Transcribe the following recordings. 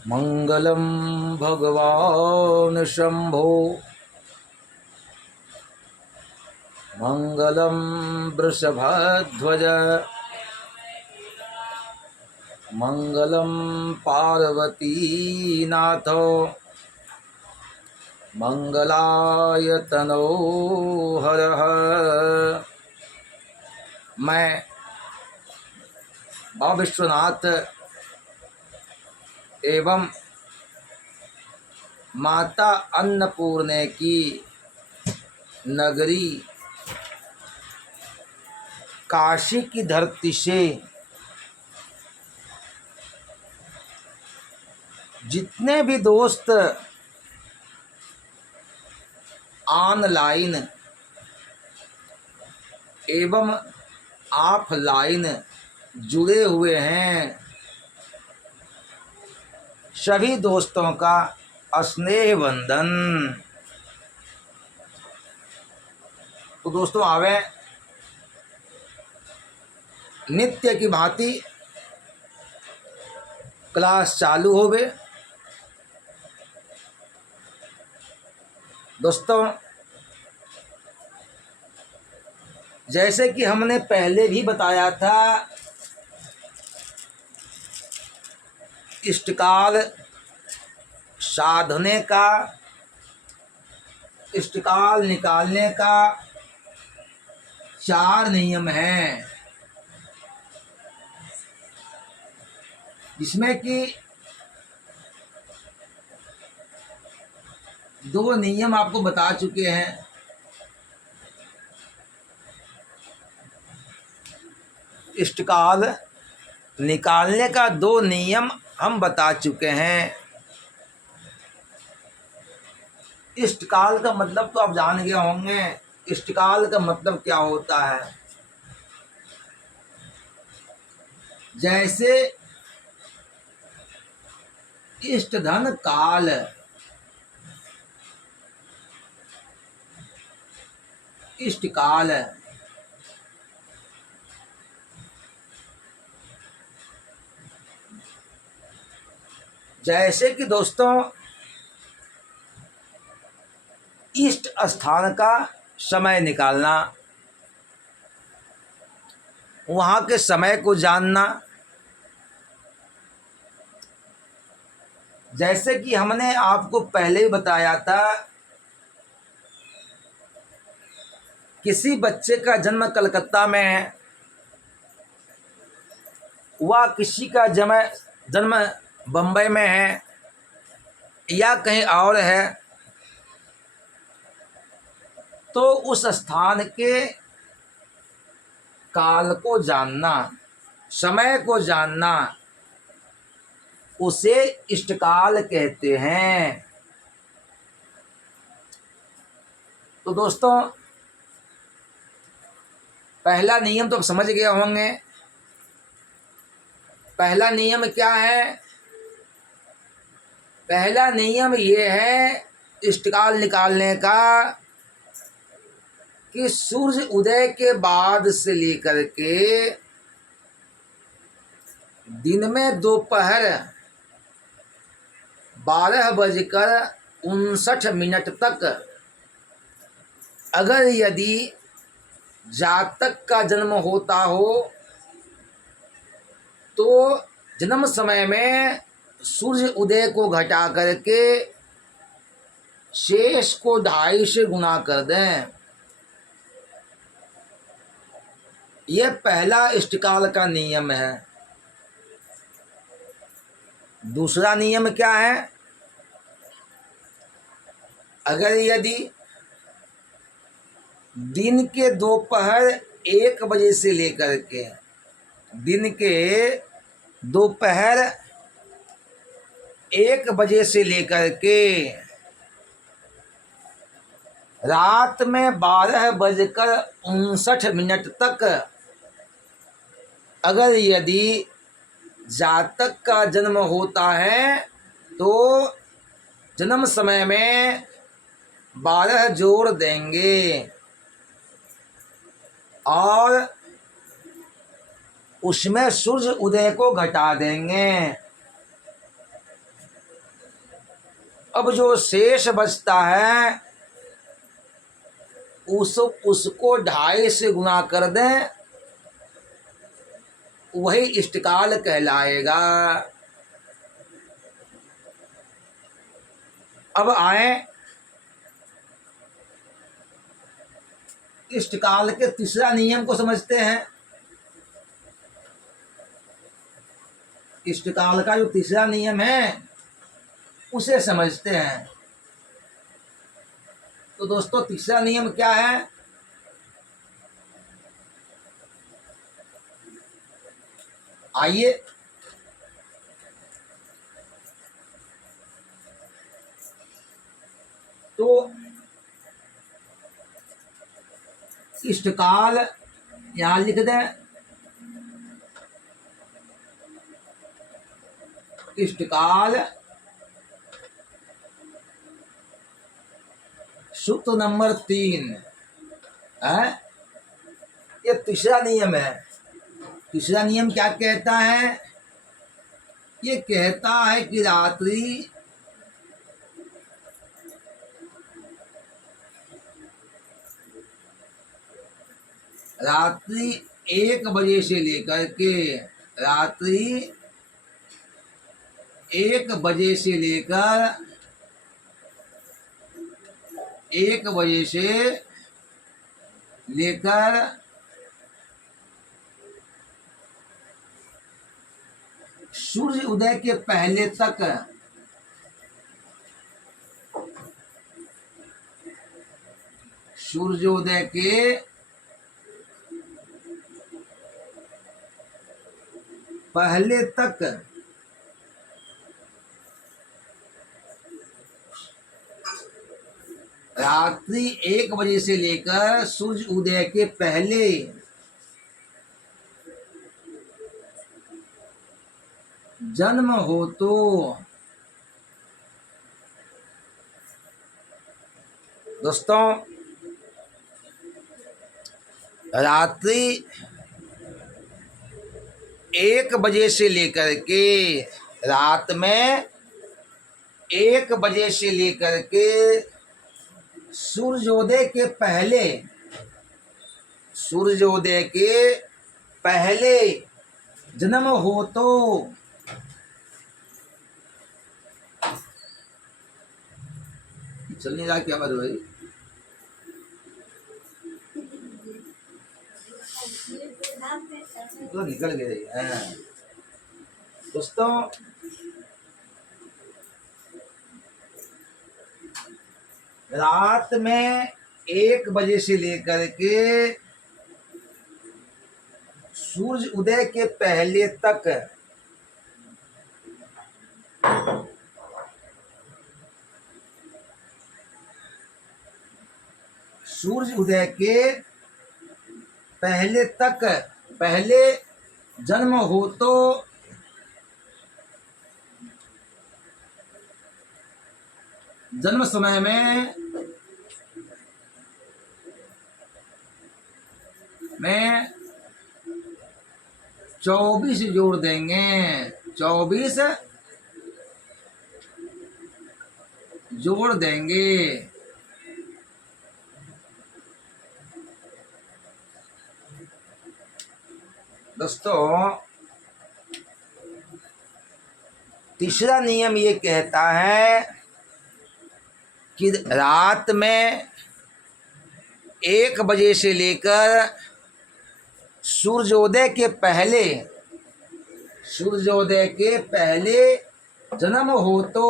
मंगलम भगवान शंभो मंगलम वृषभध्वज मंगलम पार्वतीनाथ मंगलाय तनो हरः। मैं बाबा विश्वनाथ एवं माता अन्नपूर्णे की नगरी काशी की धरती से जितने भी दोस्त ऑनलाइन एवं ऑफलाइन जुड़े हुए हैं, सभी दोस्तों का स्नेह वंदन। तो दोस्तों आवे नित्य की भांति क्लास चालू हो गए। दोस्तों जैसे कि हमने पहले भी बताया था, इष्टकाल साधने का, इष्टकाल निकालने का 4 नियम हैं, जिसमें कि 2 नियम आपको बता चुके हैं। इष्टकाल निकालने का 2 नियम हम बता चुके हैं। इष्टकाल का मतलब तो आप जान गए होंगे। इष्टकाल का मतलब क्या होता है? जैसे इष्ट धन काल, इष्टकाल जैसे कि दोस्तों इष्ट स्थान का समय निकालना, वहाँ के समय को जानना। जैसे कि हमने आपको पहले ही बताया था, किसी बच्चे का जन्म कलकत्ता में है, व किसी का जन्म बम्बई में है या कहीं और है, तो उस स्थान के काल को जानना, समय को जानना, उसे इष्टकाल कहते हैं। तो दोस्तों पहला नियम तो आप समझ गए होंगे। पहला नियम क्या है? पहला नियम ये है इष्टकाल निकालने का कि सूर्य उदय के बाद से लेकर के दिन में दोपहर 12:59 तक अगर यदि जातक का जन्म होता हो तो जन्म समय में सूर्य उदय को घटा करके शेष को 2.5 से गुना कर दें। यह पहला इष्टकाल का नियम है। दूसरा नियम क्या है? अगर यदि दिन के दोपहर 1 बजे से लेकर के दिन के दोपहर 1 बजे से लेकर के रात में 12:59 तक अगर यदि जातक का जन्म होता है तो जन्म समय में 12 जोड़ देंगे और उसमें सूर्य उदय को घटा देंगे। अब जो शेष बचता है उसको 2.5 से गुना कर दें, वही इष्टकाल कहलाएगा। अब आए इष्टकाल के तीसरा नियम को समझते हैं। इष्टकाल का जो तीसरा नियम है उसे समझते हैं। तो दोस्तों तीसरा नियम क्या है? आइए तो इष्टकाल यहां लिख दें। इष्टकाल सूत्र नंबर 3 है। ये तीसरा नियम है। तीसरा नियम क्या कहता है? ये कहता है कि रात्रि 1 बजे से लेकर के रात्रि 1 बजे से लेकर 1 बजे से लेकर सूर्य उदय के पहले तक सूर्योदय के पहले तक रात्रि 1 बजे से लेकर सूर्य उदय के पहले जन्म हो तो दोस्तों रात्रि 1 बजे से लेकर के रात में 1 बजे से लेकर के सूर्योदय के पहले जन्म हो तो चलने जा क्या बात भाई? तो निकल गए। दोस्तों रात में 1 बजे से लेकर के सूर्य उदय के पहले तक सूर्य उदय के पहले जन्म हो तो जन्म समय में 24 जोड़ देंगे। 24 जोड़ देंगे। दोस्तों तीसरा नियम ये कहता है कि रात में 1 बजे से लेकर सूर्योदय के पहले जन्म हो तो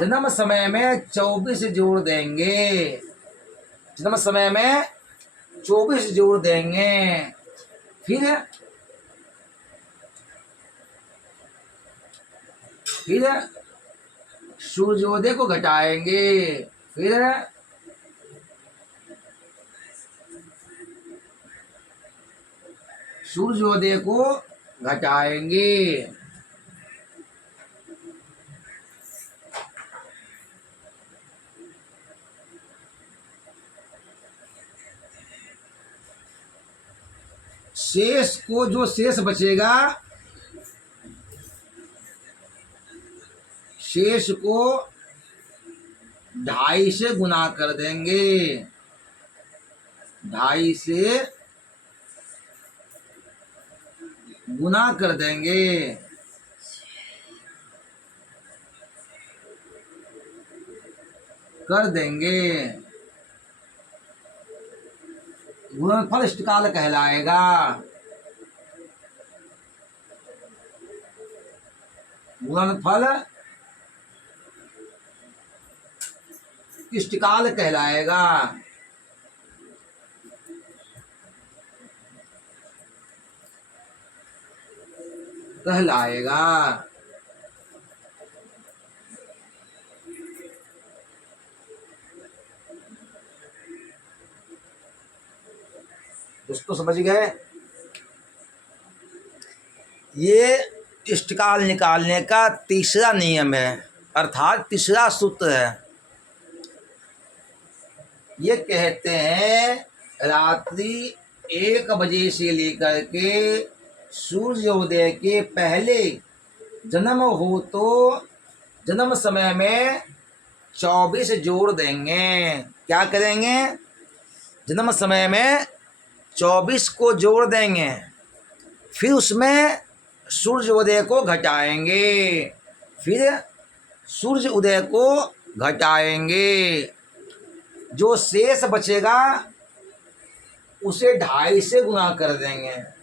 जन्म समय में 24 जोड़ देंगे। जन्म समय में 24 जोड़ देंगे। फिर सूर्योदय को घटाएंगे। फिर सूर्योदय को घटाएंगे। शेष को जो शेष बचेगा शेष को 2.5 से गुना कर देंगे, 2.5 से गुना कर देंगे। कर देंगे गुणनफल इष्टकाल कहलाएगा। गुणनफल इष्टकाल कहलाएगा। कहलाएगा। दोस्तों समझ गए? ये इष्टकाल निकालने का तीसरा नियम है, अर्थात तीसरा सूत्र है। ये कहते हैं रात्रि 1 बजे से लेकर के सूर्योदय के पहले जन्म हो तो जन्म समय में 24 जोड़ देंगे। क्या करेंगे? जन्म समय में 24 को जोड़ देंगे, फिर उसमें सूर्योदय को घटाएंगे, फिर सूर्य उदय को घटाएंगे। जो शेष बचेगा उसे 2.5 से गुना कर देंगे।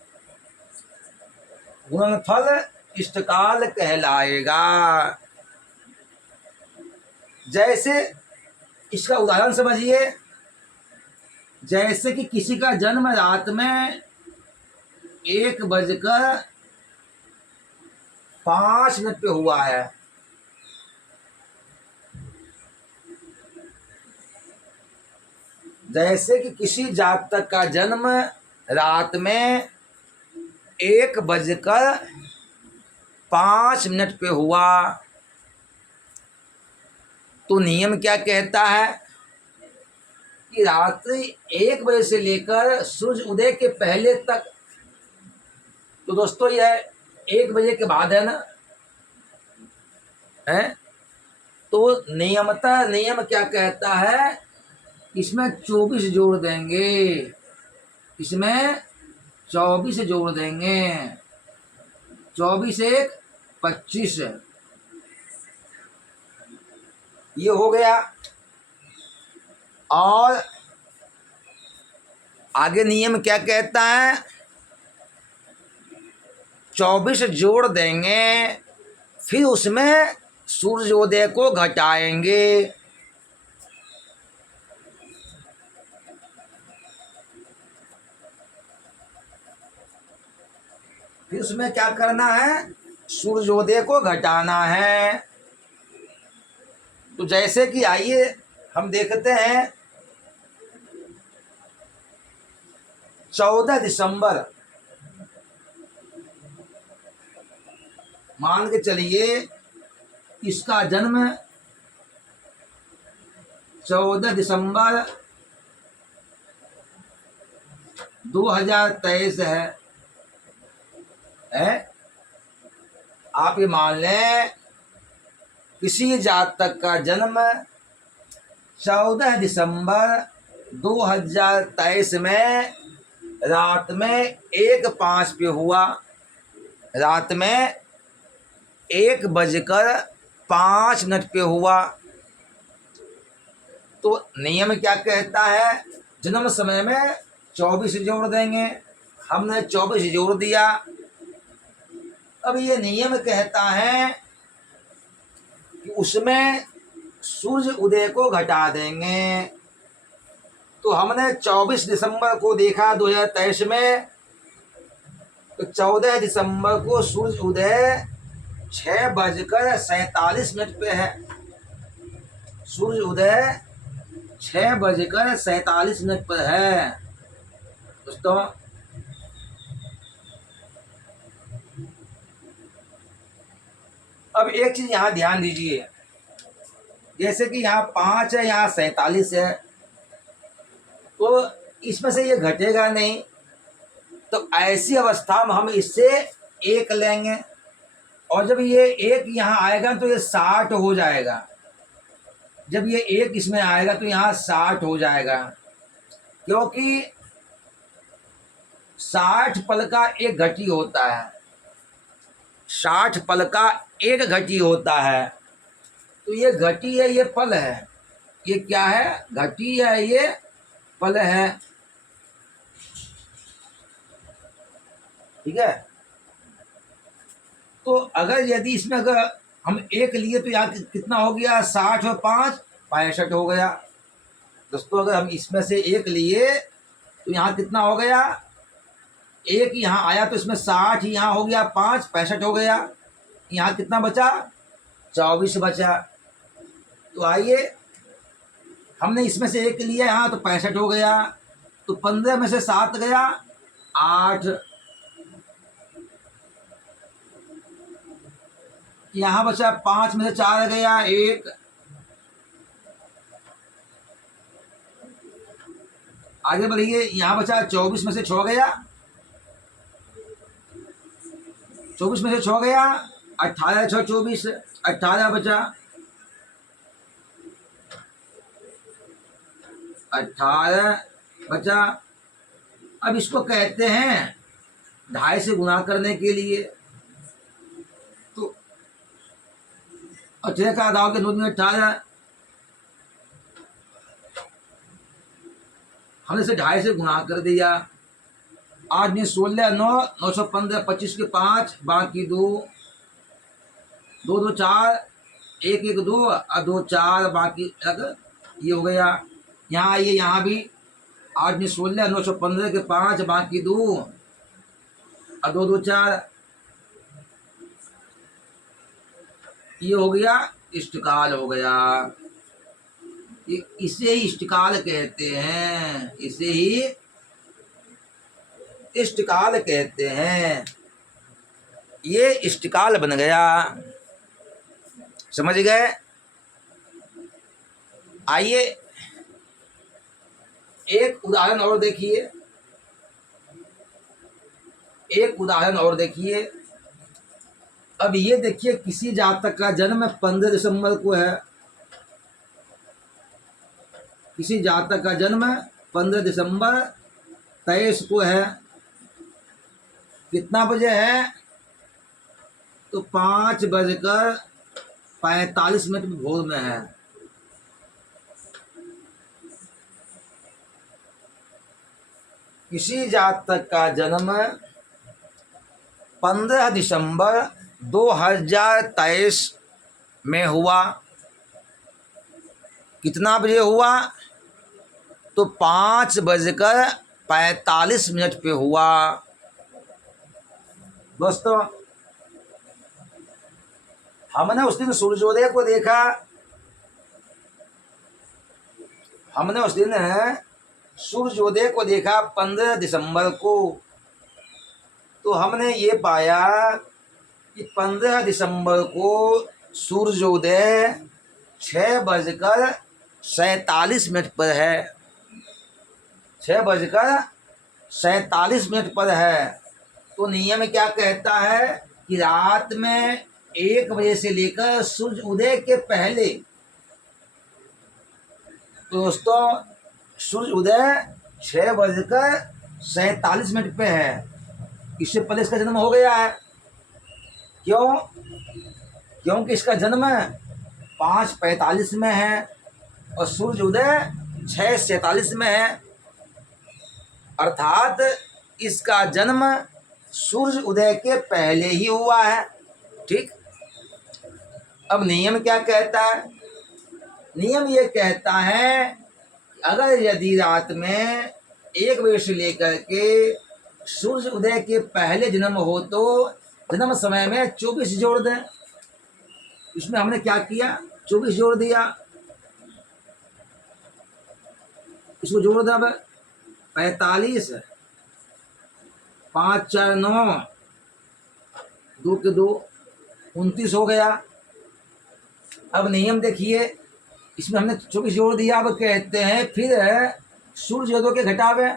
गुणनफल इष्टकाल कहलाएगा। जैसे इसका उदाहरण समझिए, जैसे कि किसी का जन्म रात में 1:05 पे हुआ है, जैसे कि किसी जातक का जन्म रात में 1:05 पे हुआ, तो नियम क्या कहता है कि रात्रि 1 बजे से लेकर सूर्य उदय के पहले तक, तो दोस्तों यह 1 बजे के बाद है ना, है? तो नियमतः नियम क्या कहता है, इसमें 24 जोड़ देंगे, इसमें 24 जोड़ देंगे। 24 1 25, ये हो गया। और आगे नियम क्या कहता है, 24 जोड़ देंगे, फिर उसमें सूर्योदय को घटाएंगे। फिर उसमें क्या करना है, सूर्योदय को घटाना है। तो जैसे कि आइए हम देखते हैं 14 दिसंबर, मान के चलिए इसका जन्म 14 दिसंबर 2023 है। आप ये मान लें किसी जातक का जन्म 14 दिसंबर 2023 में रात में 1:05 पे हुआ, रात में 1:05 पे हुआ। तो नियम क्या कहता है, जन्म समय में 24 जोड़ देंगे। हमने 24 जोड़ दिया। अब ये नियम कहता है कि उसमें सूर्य उदय को घटा देंगे। तो हमने 24 दिसंबर को देखा 2023 में, तो 14 दिसंबर को सूर्य उदय 6:47 पे है। सूर्य उदय 6:47 पर है। दोस्तों अब एक चीज यहाँ ध्यान दीजिए, जैसे कि यहाँ 5 है, यहाँ 47 है, तो इसमें से ये घटेगा नहीं। तो ऐसी अवस्था में हम इससे 1 लेंगे, और जब ये 1 यहाँ आएगा तो ये 60 हो जाएगा। जब ये 1 इसमें आएगा तो यहाँ 60 हो जाएगा, क्योंकि 60 पल का एक घटी होता है, 60 पल का एक घटी होता है। तो ये घटी है, ये पल है, ये क्या है, घटी है, ये पल है। ठीक है। तो अगर यदि इसमें अगर हम 1 लिए तो यहाँ कितना हो गया, 60 और 5 65 हो गया। दोस्तों अगर हम इसमें से 1 लिए तो यहाँ कितना हो गया, 1 यहाँ आया तो इसमें 60 यहाँ हो गया, 5 65 हो गया। यहाँ कितना बचा, 24 बचा। तो आइए, हमने इसमें से 1 लिया यहाँ तो 65 हो गया, तो 15 में से 7 गया 8, यहाँ बचा 5 में से 4 गया 1, आगे बढ़िए, यहाँ बचा 24 में से 6 गया, 24 में से 6 गया 18, 6 24, 18 बचा, 18 बचा। अब इसको कहते हैं 2.5 से गुणा करने के लिए। तो 18 का आधा के 2 में 18, हमने इसे 2.5 से गुणा कर दिया। 8 में 16 9, 915, 25 के 5 बाकी 2, 2 2 4, 1 1 2 और 2 4 बाकी तक ये हो गया। यहाँ आइए, यहाँ भी 8 में 16, 915 के 5 बाकी 2 और 2 2 4, ये हो गया, इष्टकाल हो गया। इसे ही इष्टकाल कहते हैं, इसे ही इष्टकाल कहते हैं। ये इष्टकाल बन गया, समझ गए। आइए एक उदाहरण और देखिए, एक उदाहरण और देखिए। अब ये देखिए, किसी जातक का जन्म 15 दिसंबर को है, किसी जातक का जन्म 15 दिसंबर 23 को है। कितना बजे है, तो 5:45 भोर में है। किसी जातक का जन्म 15 दिसंबर 2023 में हुआ। कितना बजे हुआ, तो 5:45 पे हुआ। दोस्तों हमने उस दिन सूर्योदय को देखा, हमने उस दिन सूर्योदय को देखा 15 दिसंबर को। तो हमने ये पाया कि 15 दिसंबर को सूर्योदय 6:47 पर है, 6:47 पर है। तो नियम क्या कहता है कि रात में 1 बजे से लेकर सूर्य उदय के पहले, तो दोस्तों सूर्य उदय 6:47 पे है, इससे पहले इसका जन्म हो गया है। क्यों, क्योंकि इसका जन्म 5:45 में है और सूर्य उदय 6:47 में है, अर्थात इसका जन्म सूर्य उदय के पहले ही हुआ है। ठीक। अब नियम क्या कहता है, नियम ये कहता है अगर यदि रात में 1 बजे से लेकर के सूर्य उदय के पहले जन्म हो तो जन्म समय में 24 जोड़ दें। इसमें हमने क्या किया, 24 जोड़ दिया, इसको जोड़ दें। अब 45, 5 4 9, 2 के 2 29 हो गया। अब नियम देखिए, इसमें हमने 24 जोड़ दिया। अब कहते हैं फिर सूर्योदय के घटावे,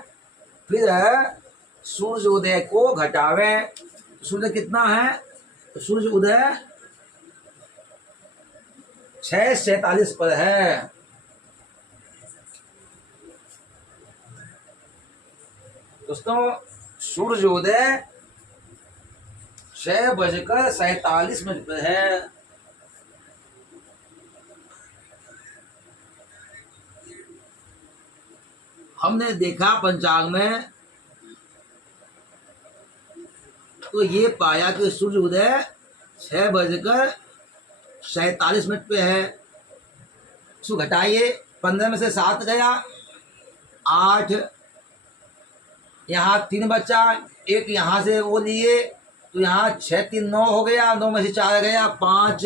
फिर सूर्योदय को घटावे। सूर्य कितना है, तो सूर्य उदय 6:47 पर है। दोस्तों सूर्योदय 6:47 पर है। हमने देखा पंचांग में तो ये पाया कि सूर्योदय 6:47 पे है। इसको घटाइए, 15 में से 7 गया, 8, यहाँ 3 बचा, 1 यहाँ से वो लिए तो यहाँ 6 3 9 हो गया, 9 में से 4 गया, 5।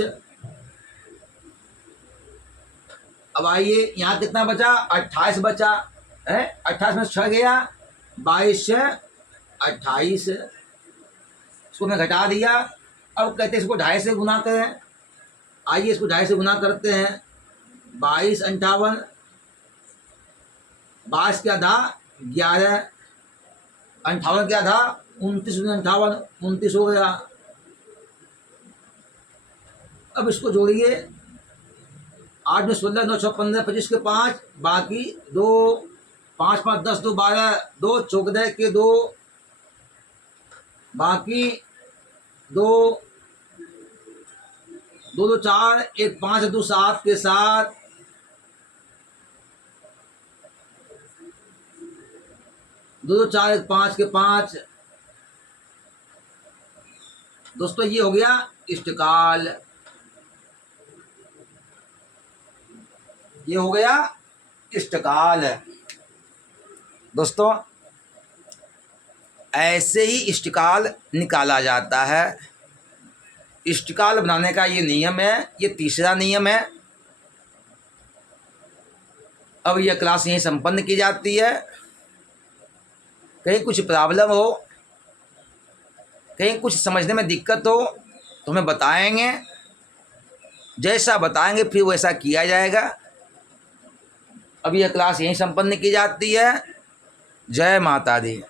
अब आइए यहाँ कितना बचा, 28 बचा है। 28 में से 6 गया, 22 से 28, इसको मैं घटा दिया। अब कहते हैं इसको 2.5 से गुना करें। आइए इसको 2.5 से गुना करते हैं। 22 58, 22 क्या था 11, 58 क्या था 29, 58 29 हो गया। अब इसको जोड़िए, 8 में 16, 9 6 15, 25 के 5, बाकी 2, 5 5 10 2 12, 2 14 के 2, बाकी 2 2 2 4, 1 5 2 7 के 7, 2 2 4 1 5 के 5। दोस्तों ये हो गया इष्टकाल, ये हो गया इष्टकाल। दोस्तों ऐसे ही इष्टकाल निकाला जाता है। इष्टकाल बनाने का ये नियम है, ये तीसरा नियम है। अब यह क्लास यहीं संपन्न की जाती है। कहीं कुछ प्रॉब्लम हो, कहीं कुछ समझने में दिक्कत हो तो हमें बताएंगे, जैसा बताएंगे फिर वैसा किया जाएगा। अब यह क्लास यहीं संपन्न की जाती है। जय माता दी।